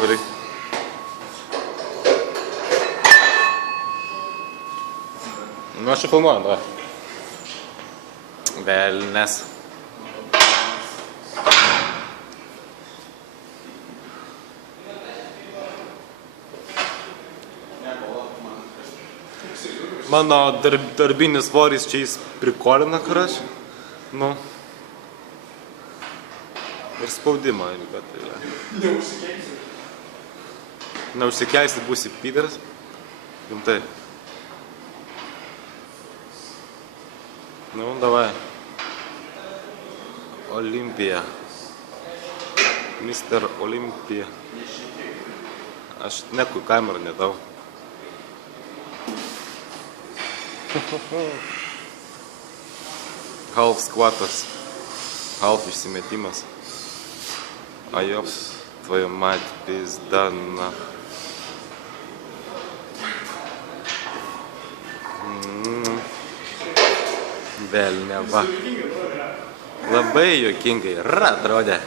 Varai. Nu, aš čia filmuoju, davai. Velnes. Mano darbinis svoris čia jis prikolina, karaš. Nu. Ir spaudimą, bet tai yra. Neužsikeisi, būsi pyderas. Rimtai. Nu, davai. Olimpija. Mr. Olimpija. Aš neku kamerą netau. Half squatas. Half išsimetimas. Ajops, твою мать, пизда на. Velniava. Labai juokingai atrodė.